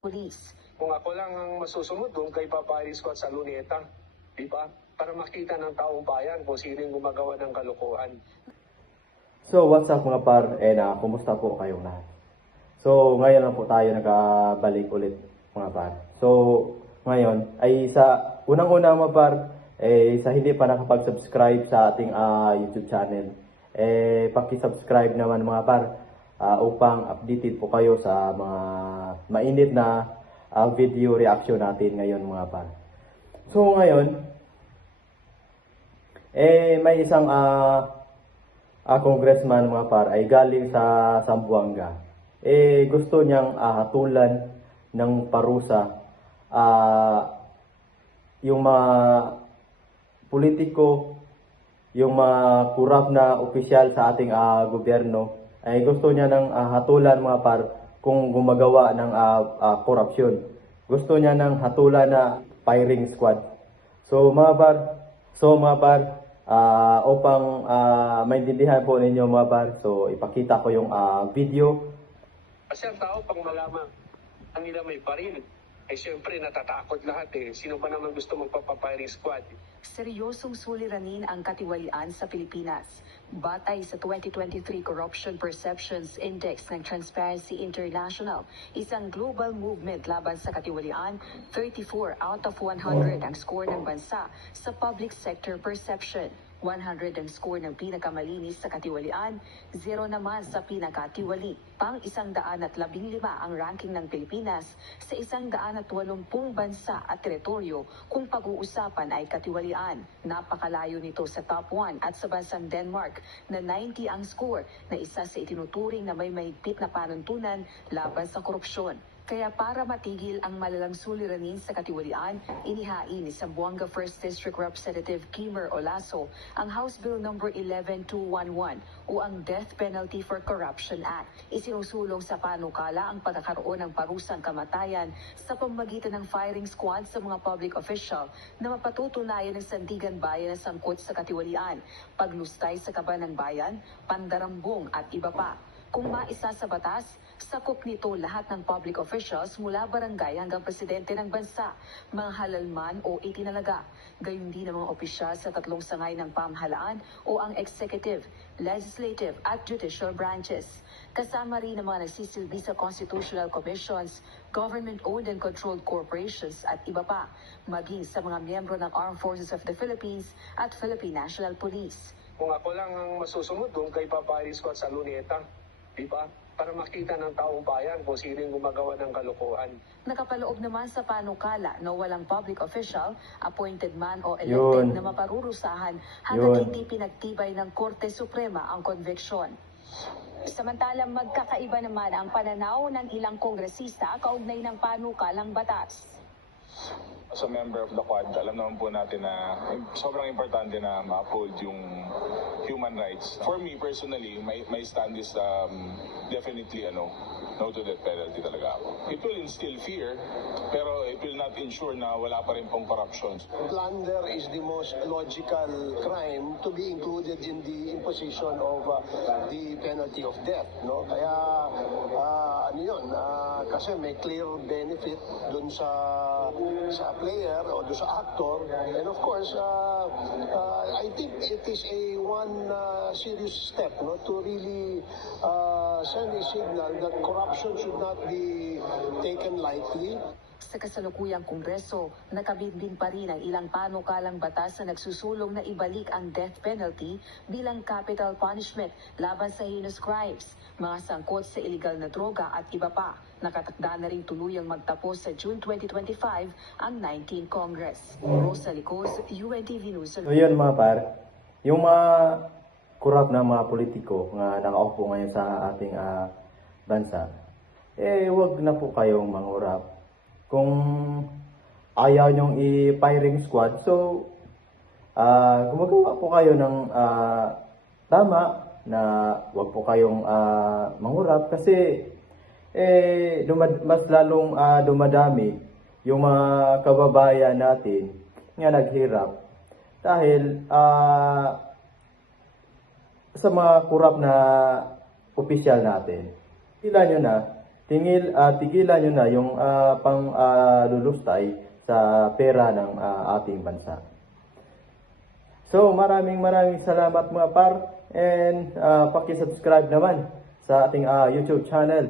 Police. Kung ako lang ang masusunod doon kay Papa Iris ko at sa Luneta, di ba? Para makita ng taong bayan kung sino yung gumagawa ng kalokohan. So, what's up mga par? Kumusta po kayong lahat? So, ngayon lang po tayo nagabalik ulit mga par. So, ngayon ay unang-una mga par, sa hindi pa nakapag-subscribe sa ating YouTube channel, paki-subscribe naman mga par upang updated po kayo sa mga mainit na video reaction natin ngayon mga par. So, ngayon, may isang congressman mga par ay galing sa Zamboanga. Gusto niyang hatulan ng parusa yung mga politiko, yung mga kurap na opisyal sa ating gobyerno. Ay gusto niya ng hatulan mga par kung gumagawa ng korupsyon. Gusto niya ng hatulan na firing squad. So mga par, upang maintindihan po ninyo mga par, so ipakita ko yung video. Kasi ang tao pang malaman ang nila may baril, siyempre natatakot lahat eh. Sino ba naman gusto magpapapiring squad? Seryosong suliranin ang katiwalian sa Pilipinas. Batay sa 2023 Corruption Perceptions Index ng Transparency International, isang global movement laban sa katiwalian, 34 out of 100 ang score ng bansa sa public sector perception. 100 ang score ng pinakamalinis sa katiwalian, 0 naman sa pinakatiwali. Pang 115 ang ranking ng Pilipinas sa 180 bansa at teritoryo kung pag-uusapan ay katiwalian. Napakalayo nito sa top 1 at sa bansang Denmark na 90 ang score na isa sa itinuturing na may mahigpit na panuntunan laban sa korupsyon. Kaya para matigil ang malalang suliranin sa katiwalian, inihain ni Zamboanga 1st District Representative Kimer Olaso ang House Bill No. 11211 o ang Death Penalty for Corruption Act. Isinusulong sa panukala ang pagkakaroon ng parusang kamatayan sa pamamagitan ng firing squad sa mga public official na mapatutunayan ng sandigan bayan na sangkot sa katiwalian, paglustay sa kaban ng bayan, pandarambong at iba pa. Kung maisa sa batas, sakop nito lahat ng public officials mula barangay hanggang presidente ng bansa, mga halalman o itinalaga, gayon din ang mga opisyal sa tatlong sangay ng pamahalaan o ang executive, legislative at judicial branches. Kasama rin ang mga nagsisilbi sa constitutional commissions, government-owned and controlled corporations at iba pa, maging sa mga miyembro ng Armed Forces of the Philippines at Philippine National Police. Kung ako lang ang masusunod doon kay Papa Iris ko at sa Luneta, di ba? Para makita ng taong bayan kung sino yung gumagawa ng kalokohan. Nakapaloob naman sa panukala na walang public official, appointed man o elected na maparurusahan hanggang hindi pinagtibay ng Korte Suprema ang conviction. Samantalang magkakaiba naman ang pananaw ng ilang kongresista kaugnay ng panukalang batas. As a member of the Quad, alam naman po natin na sobrang importante na ma-uphold yung human rights. For me personally, my stand is definitely no to death penalty talaga ako. It will instill fear, pero it will not ensure na wala pa rin pong corruption. Plunder is the most logical crime to be included in the imposition of the penalty of death, no? Kaya kasi may clear benefit dun sa player o dun sa actor, and of course I think it is one serious step, no, to really send a signal that corruption should not be taken lightly. Sa kasalukuyang Kongreso, nakabinbin pa rin ang ilang panukalang batas na nagsusulong na ibalik ang death penalty bilang capital punishment laban sa heinous crimes, mga sangkot sa iligal na droga at iba pa. Nakatakda na rin tuluyang magtapos sa June 2025 ang 19th Congress. Rosa Licos, UNTV News. So yun mga par, yung mga kurap na mga politiko nga nakaupo ngayon sa ating bansa, wag na po kayong mangurap. Kung ayaw nyong i-firing squad, so gumagawa po kayo ng tama na wag po kayong mangurap kasi mas lalong dumadami yung mga kababayan natin nga naghirap dahil sa mga kurap na opisyal natin. Sila nyo na, tigilan nyo na yung lulustay sa pera ng ating bansa. So, maraming salamat mga par, and paki-subscribe naman sa ating YouTube channel.